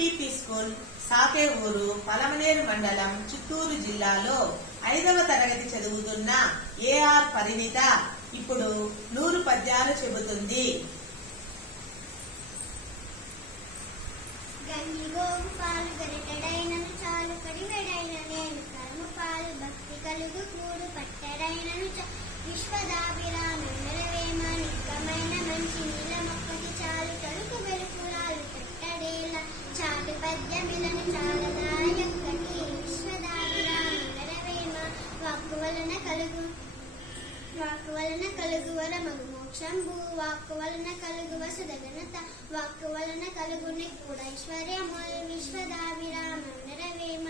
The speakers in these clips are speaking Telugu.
ఎంపీపీ స్కూల్ సాకే ఊరు పలమనేరు మండలం చిత్తూరు జిల్లాలో ఐదవ తరగతి చదువుతున్న ఏఆర్ పరిణిత. ఇప్పుడు నూరు పద్యాలు చెబుతుంది. గంగిగోగు పాలు గరిటెడైనను మంచి పద్యమిలను చాలదాయక్కటి విశ్వదాభిరామేమ వాక్కు వలన కలుగు వాక్కు వలన కలుగువర మగు మోక్షంబు వాక్కు వలన కలుగువ సుదగనత వాక్కు వలన కలుగుని కూడా ఐశ్వర్యముల్ విశ్వదాభిరామ నెరవేమ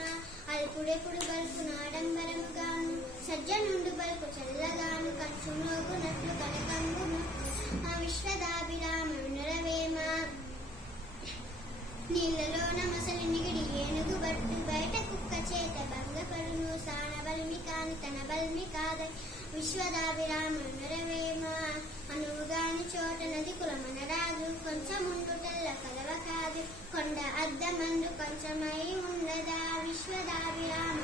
అల్పుడెప్పుడు బల్పు నాడంబరముగాను సజ్జనుండు బల్పు చల్లగాను కంచుమోగునట్లు కనకంగును ఆ విశ్వదాభిరామ నెరవేమ నీళ్ళలో మసలి అద్దమందు ఉన్నదా విశ్వదాభిరామ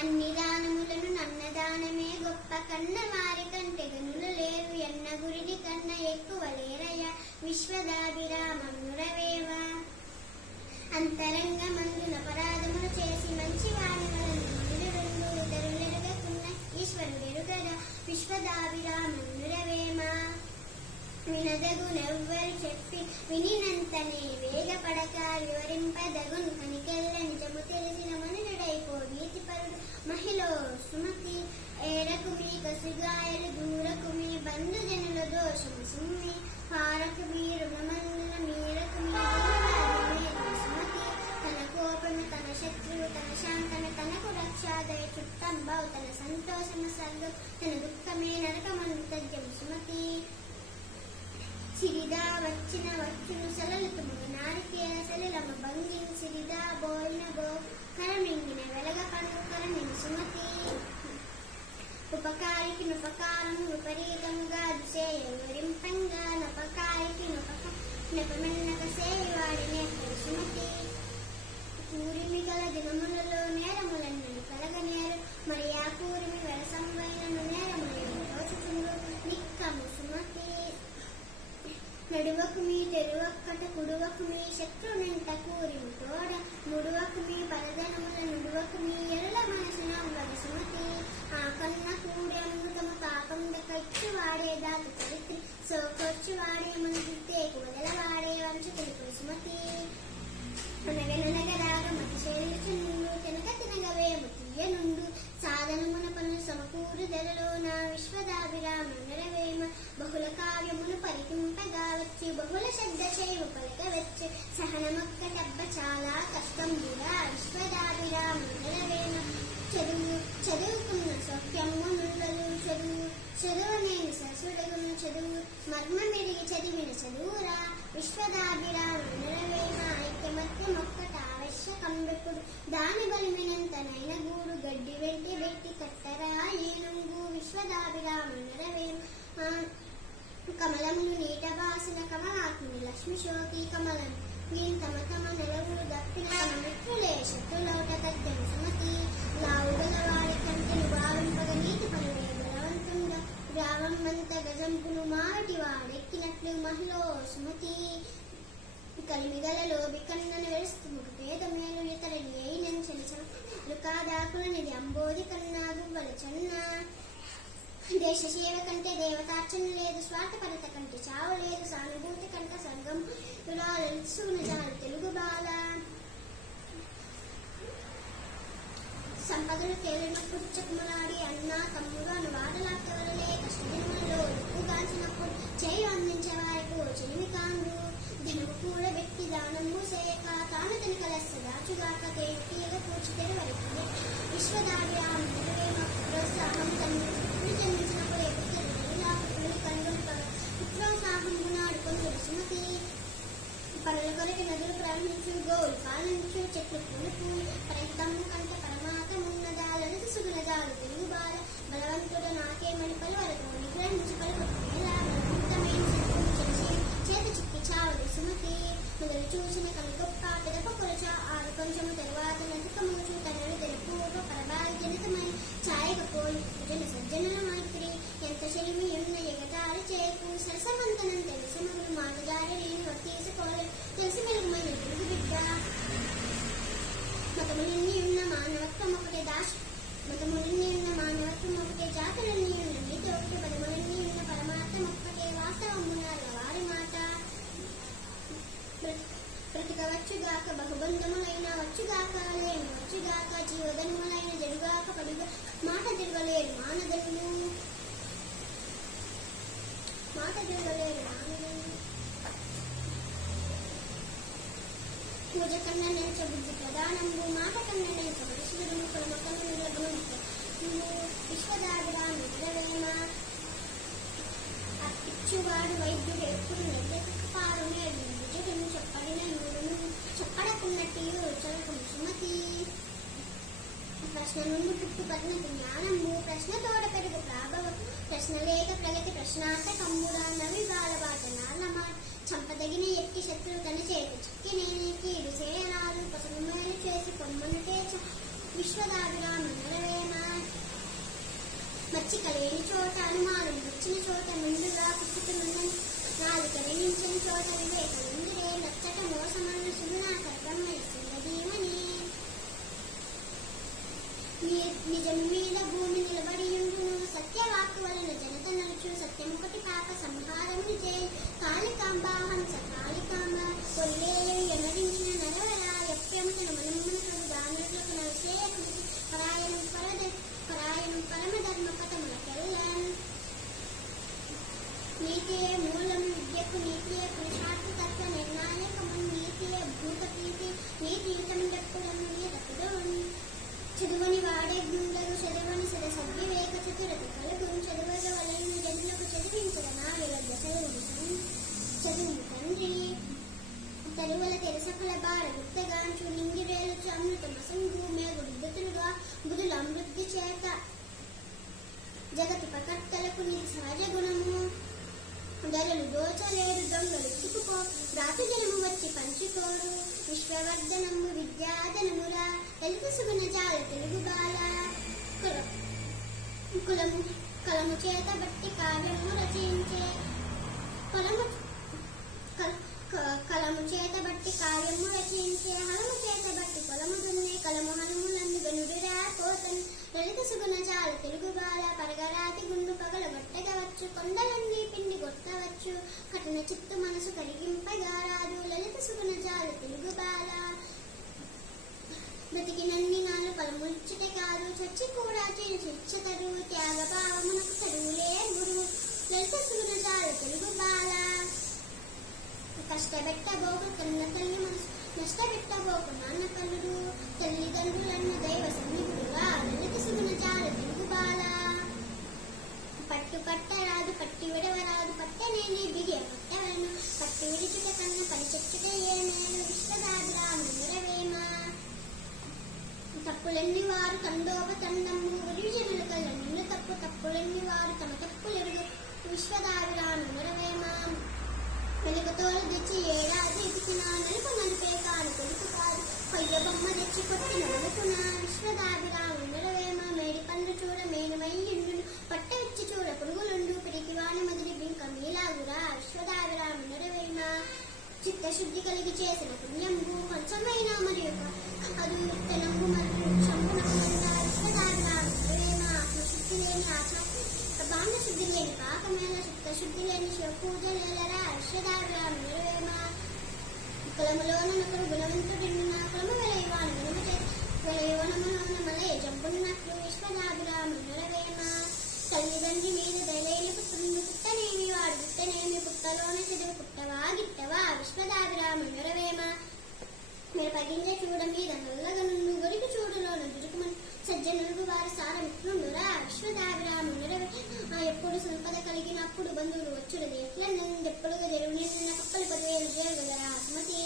అన్ని దానములను నన్నదానమే గొప్ప కన్న వారి కంటే గనులు లేరు. ఎన్న గురిని కన్న ఎక్కువ లేరయ్య విశ్వదాభిరామం అంతరంగమందున అంతరంగ చేసి మంచి వారి వలన రెండు ఇతరులెరగకున్న ఈశ్వరుడెరుగద విశ్వదాభిరామం వినదగునెవ్వరు చెప్పి వినినంతనే వేగపడక వివరింపదగును కనికెల్ల నిజము తెలిసిన మనుడైపో నీతిపరుడు. మహిళ సుమతి ఏరకు మీ కసుగాయలు దూరకు మీ బంధుజనుల దోషము సుమ్మి. పారకు మీ రుణమందుల మీరకు మీ సుమతి తన కోపము తన శత్రువు తన శాంతమే తనకు రక్షాదయ చుట్టంబావు తన సంతోషము సర్గం తన దుఃఖమే నరకమంతజ్యం సుమతి. చిరిదా సిరిదా వచ్చిన వచ్చును సలలుతుము నారికేల సలిలము భంగించిరిదా బోయిన బో కరమింగిన వెలగ పండు కరమిన సుమతి. ఉపకారికి నుపకారము విపరీతముగా దిశేయ వివరింపంగా నపకారికి నుపక నపమన్నక సేవాడినే సుమతి. కూరిమి గల నెరవేమ కమలములు నీట బాసిన కమలాత్ముని లక్ష్మి శోకి కమలం దీని తమ తమ నెలవులు దక్కిన తమ మిత్రులే శత్రులౌట తగ్గని సుమతి. లావుగల వారి కంటెను భావింపగ నీతి పనులే బలవంతంగా గ్రామంత గజంపును మాటి వాడెక్కినట్లు మహిళ సుమతి. కలిమిగల లోబి కన్నను వెలుస్తు పేద మేలు ఇతరులు అయిన చెలిచలు కాదాకులనిది అంబోది కన్నాగు వలచన్నా దేశ సేవ కంటే దేవతార్చన లేదు స్వార్థపరత కంటే చావు లేదు సానుభూతి కంటే సంఘం తులాలు జాలు తెలుగు బాల. సంపదలు తేలినప్పుడు అన్న తమ్ముడు అని వాదలాక్కవలలే కష్టదినములలో ఉప్పుగాల్చినప్పుడు చేయి అందించే వారికి చెలిమి కాను ధనము కూడా వ్యక్తి దానము చేయక తాను తినక లెస్స దాచుగాక కేటీగా కూర్చుతే వరకు విశ్వదాడి ఛాయకపోయి జన సజ్జనుల మైత్రి ఎంత చెలిమి ఎన్న ఎగటాలు చేకు సరసమంతనం తెలిసి మగులు మాటగారి నేను వర్తీసుకోలేదు తెలిసి మెరుగుమైన తెలుగు బిడ్డ మతములన్నీ ఉన్న మానవత్వం ఒకటే దాశ మతములన్నీ ఉన్న మానవత్వం ఒకటే జాతులన్నీ ఉన్న నీతి ఒకటి పదములన్నీ ఉన్న పరమార్థం ఒక్కటే వాస్తవమున్నారు వారి మాట. బ్రతి- వచ్చుగాక బహుబంధములైన వచ్చుగాక లేని వచ్చుగాక జీవధనుములైన జరుగాక పడుగ మాట తిరగలేరు మానదనులు మాట తిరగలేరు మానదనులు పూజ కన్నా నేర్చ బుద్ధి ప్రధానము మాట కన్నా నెంచ పరిశుద్ధుడు కులమకము నువ్వు విశ్వదాభిరా నిద్రవేమ ఇచ్చువాడు వైద్యుడు ఎప్పుడు నిద్ర చెప్పడకున్నట్టు చదువు సుమతి ప్రశ్న నుండి పుట్టు జ్ఞానము ప్రశ్న తోడ పెరుగు ప్రాభవ ప్రశ్న లేక ప్రగతి ప్రశ్నార్థకమ్మురా నవి బాలబాట నాలమా చంపదగిన ఎట్టి శత్రువు తన చేతి చిక్కి నేనే కీడు చేయరాదు పసుపు చేసి చేసి కొమ్మనుటే విశ్వదాభిరామ మంగళవేమ మచ్చిక లేని చోట అనుమానం వచ్చిన చోట ముందుగా పుట్టుకున్న నాలుక చోట వివేకం నచ్చట సున్నా కర్గమ్మ నిజం మీద భూమి నిలబడి గలలు దోచలేరు దొంగలు వచ్చి పంచుకోరు విశ్వవర్ధనము విద్యాధనమురా తెలుగు సుగుణ జాల తెలుగు బాల కుల- కులము కలము చేత బట్టి కావ్యము రచించే కలము కల- క- కలము చేత బట్టి కార్యము రచించే హలము చేత బట్టి కొలము దున్నే కలము హలములందు గనుడురా పోతన్ లలిత సుగుణ చాల తెలుగు బాల పరగరాతి గుండు పగల గొట్టగవచ్చు కొండలన్నీ కఠిన చిత్తు మనసు కలిగింపగారాదు లలిత సుగుణజాలు తెలుగు బాల. బ్రతికినన్ని నాలు పలముల్చుటే కాదు చచ్చి కూడా చిచ్చతరు త్యాగ భావమునకు చదువులే గురు లలిత సుగుణజాలు తెలుగు బాల. కష్టపెట్టబోకు కన్న తల్లి మనసు నష్టపెట్టబోకు నాన్న కన్నుడు తల్లిదండ్రులన్న దైవ సన్నిధుడుగా లలిత సుగుణజాలు తెలుగు బాలా. పట్టరాదు పట్టి విడవరాదు పట్టనేని బిగే పట్టవలను పట్టి విడిచుట కన్న పని చెట్టుట ఏ మేలు విశ్వదాద్రా నిరవేమ తప్పులన్నీ వారు తండోపతండము విజనులు కల నిన్ను తప్పు తప్పులన్నీ వారు తమ తప్పులెరుగు విశ్వదావిరాను నిరవేమ వెలుగుతోలు తెచ్చి ఏడాది ఇతికిన నలుపు నలిపే కాను తెలుసు కాదు కొయ్య బొమ్మ తెచ్చి కొట్టిన నలుపున విశ్వదాభిరాము నిరవేమ మేడి పండు చూడ మేనుమయ్యుండు పట్ట ఇచ్చి చూడ పురుగులుండు బింక మీలాగురా విశ్వదాభిరాము నిరవేమ చిత్తశుద్ధి కలిగి చేసిన పుణ్యంబు కొంచెమైనా మరియు అది విత్తనంబు మరియు చంపునకు విశ్వదాభిరాము నిరవేమ ఆత్మశుద్ధి లేని ఆత్మ బాంధ శుద్ధి లేని పాకమేళ చిత్తశుద్ధి లేని శివ పూజ లేలరా అశ్వదాగ్రామ నిరవేమ కులములోన నొకరు గుణవంతుడిన్న కులము వెలయవాను గుణము చే వెలయవనములోన మలయ జంపున్నట్లు విశ్వదాగ్రామ నిరవేమ తల్లిదండ్రి మీద దయలేని పుత్రుని పుట్టనేమి వాడు. పుట్టనేమి పుట్టలోన చదువు పుట్టవా? గిట్టవా? విశ్వదాగ్రామ నిరవేమ మీరు పగించే చూడ మీద నల్లగను గొరికి చూడులోన దురుకుమని సజ్జనులకు వారి సారమిట్లుండురా? విశ్వదాభిరాము ఎప్పుడు సంపద కలిగినప్పుడు బంధువులు వచ్చుడు ఎట్లా ఎప్పుడుగా జరుగు కుక్కలు కప్పలు పదివేలు చేయగలరా ఆత్మతి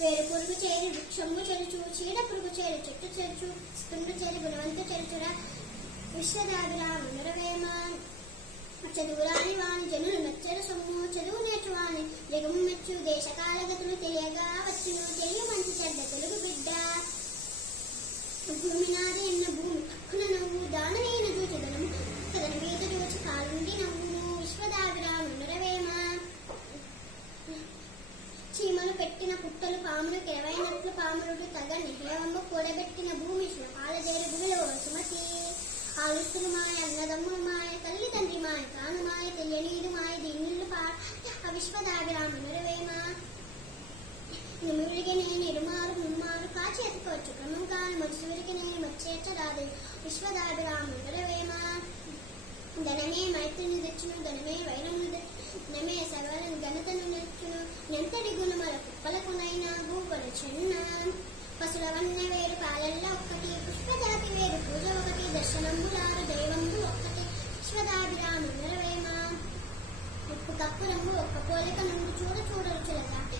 వేరు పురుగు చేరి వృక్షము చెరుచు చీడ పురుగు చేరి చెట్టు చెరుచు స్పిండు చేరి గుణవంతు చెరుచురా? విశ్వదాభిరాము నిరవేమ చదువురాని వాని జనులు మెచ్చడు సొమ్ము చదువు నేర్చువాని జగము మెచ్చు దేశ కాలగతులు తెలియగా వచ్చును. తెలియ మంచి చెడ్డ తెలుగు బిడ్డ. భూమి నాది ఎన్న భూమి హక్కున నవ్వు దానమైన చూచదనము కథన మీద చూచి కాలుండి నవ్వును విశ్వదావిరాము నరవేమ చీమలు పెట్టిన పుట్టలు పాములు కెరవైనట్లు పాములు తగ నిహయవమ్మ కూడబెట్టిన భూమి పాలదేరి భూమిలో సుమతి ఆలుస్తులు మాయ అన్నదమ్ములు మాయ తల్లి తండ్రి మాయ తాను మాయ తెలియనీడు మాయ దీనిల్లు పాట విశ్వదావిరామ నరవేమ నిముడికి నేను ఇరుమారు ముమ్మారు కాచి ఎత్తుకోవచ్చు క్రమం కాని మత్స్యుడికి నేను మచ్చేర్చరాదు విశ్వదాభిరాము నరవేమ ధనమే మైత్రిని తెచ్చును ధనమే వైరమును ధనమే సగల ఘనతను తెచ్చును ఎంతటి గుణమల కుప్పలకునైనా భూపల చెన్న పశులవన్న వేరు పాలల్ల ఒక్కటి పుష్పజాతి వేరు పూజ ఒకటి దర్శనంబులారు దైవంబు ఒక్కటి విశ్వదాభిరాము నరవేమ ఉప్పు కప్పు రంగు ఒక్క పోలిక నుండి చూడ చూడరుచుల దాటి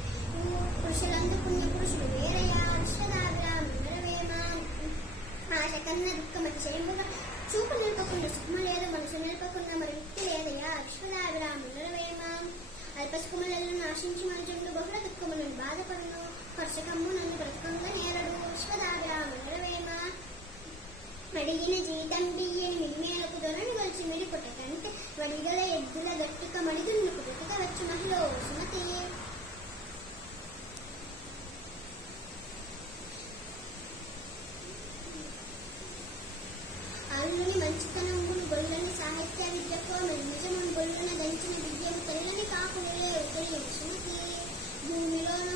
పురుషులందుకున్న పురుషుడు వేరయ్యా విశ్వదాభిరామ నరవేమ ఆశ కన్న దుఃఖమతి చేముగా చూపు నిలుపకుండా సుఖమ లేదు మనసు నిలుపకుండా మరి వ్యక్తి లేదయ్యా విశ్వదాభిరామ నరవేమ అల్పసుకుములలో నాశించి మనుషుడు బహుళ దుఃఖములను బాధపడను. కర్షకమ్ము నన్ను బ్రతకంగా నేరడు విశ్వదాభిరామ నరవేమ అడిగిన జీతం బియ్యని మిమ్మేలకు దొరని కలిసి మిడిపుట వడిగల ఎద్దుల గట్టిక పుట్టుక బ్రతకవచ్చు మహిళ సుమతి. అల్లుని మంచితనములు గొల్లని సాహిత్య విద్యకు నిజమును గొల్లున దంచిన విద్యను తెల్లని కాకులే ఉదయం సుమతి. భూమిలోన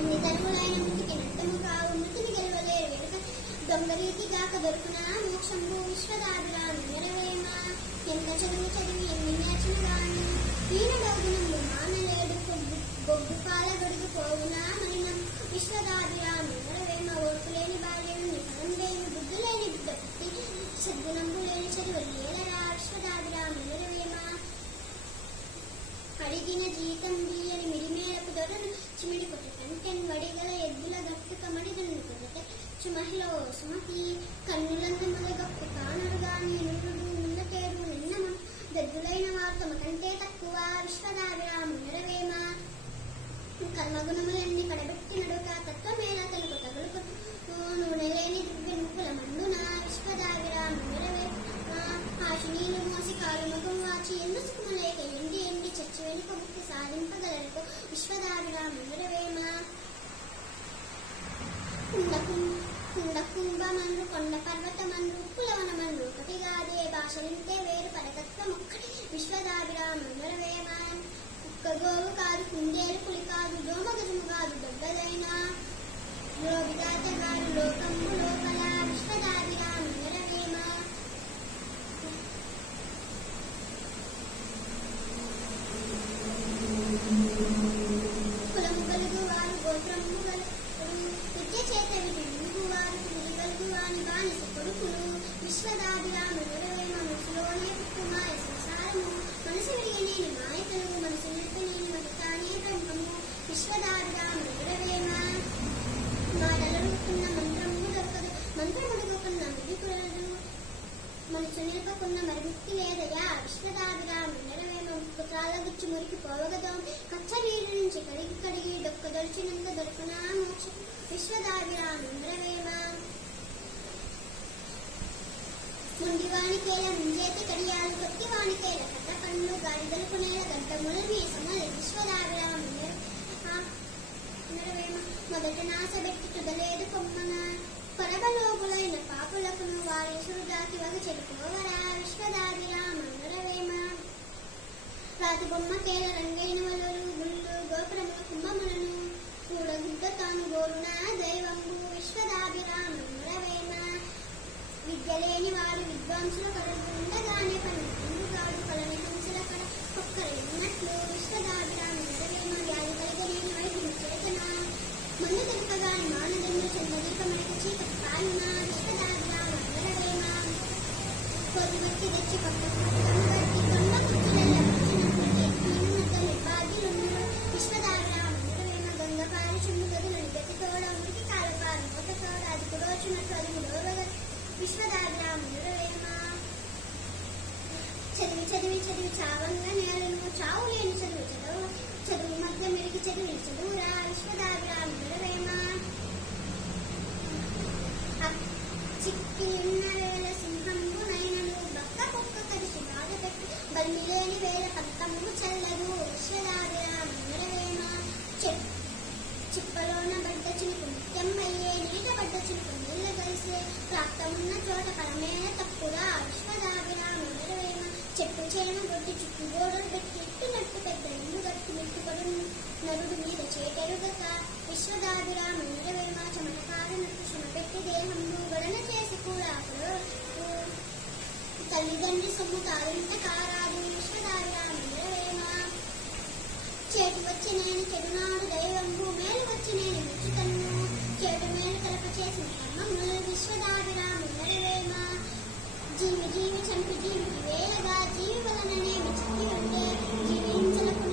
ఎన్ని తరువులైన మృతికి నట్టము కావు మృతిని గెలవలేరు వెనుక దొంగరీతి కాక దొరుకునా? మోక్షంబు విశ్వదాభిరామ నరవేమ ఎంత చదువు చదివి ఎన్ని నేర్చిన గాని ఈనడవునము మానలేడు బొగ్గు పాల గడుగు పోవునా? మరినం విశ్వదాభిరామ ఎండి చచ్చి వెనుక ముక్తి సాధింపగలరుకు విశ్వదాభిరామ నిరవేమ కుండ కుంభమన్ను కొండ పర్వతమన్ను కులవనమన్ను ఒకటిగాదే భాషలింటే వేరు పరతత్వం ఒక్కటి విశ్వదాభిరామ నిరవేమ కుక్క గోవు కాదు కుందేలు పులి కాదు దోమ గజము కాదు దొడ్డదైనా? లోబిదాతగాడు లోకము లోపల విశ్వదాభిరామ నిరవేమ కులము కలుగు వారు గోత్రము కలుగు విద్య చేత విడుగు వారు విధి కలుగు వాని బానిస కొడుకులు విశ్వదాభిరామ నిరవేమ మనసులోనే పుట్టుమాయ సంసారము మనసు విడిగి నేను మాయ కలుగు మనసు నిలిపి నేను మధుతానే బ్రహ్మము విశ్వదాభిరామ నిరవేమ మాటలనుకున్న మంత్రము దొరకదు మంత్రముడుకున్న విధి కురదు మనసు నిలపకున్న మరి ముక్తి లేదయా విశ్వదాభిరామ నిరవేమ నుంచి మురికి పోవగదో కచ్చ నీరు నుంచి కడిగి కడిగి డొక్క దొరిచినంత దొరకనా మోక్ష? విశ్వదాభిరామ నిరవేమ ముండివానికేల ముంజేతి కడియాలు కొత్తివానికేల కట్ట పన్ను గాడిదలుకునేల గంట ములమి సమల విశ్వదాభిరామ నిరవేమ మొదట నాసబెట్టి తుదలేదు కొమ్మన. కొరబలోగులైన పాపులకును వారి సురుగాకి వగ చెడుకోవరా విశ్వదాభిరామ రాతి బొమ్మ కేల రంగైన వలలు గుళ్ళు గోపురముల కుంభములను కూడగుడ్డ తాను గోరున దైవంబు విశ్వదాభిరామ నరవేమ విద్యలేని వారు విద్వాంసుల కడలు ఉండగానే పని ఎందుకాడు పలని హంసుల కడ ఒక్కరైనట్లు విశ్వదాభిరామ నరవేమ వ్యాధి కలిగలేని వైద్యుని చేతన? మందు దొరకగాని మానదండ చంద్రదీపమైన చీకటి పాలన. విశ్వదాభిరామ నరవేమ కొద్దిగట్టి తెచ్చి పక్కన చేటు వచ్చి నేను చెడునాడు దైవంబు మేలు వచ్చి నేను మెచ్చుతన్ను చెడు మేలు కలప చేసిన కర్మములు విశ్వదాభిరాములవేమ జీవి జీవి చంపి జీవికి వేయగా జీవి వలననే మెచ్చి ఉండే జీవించలకు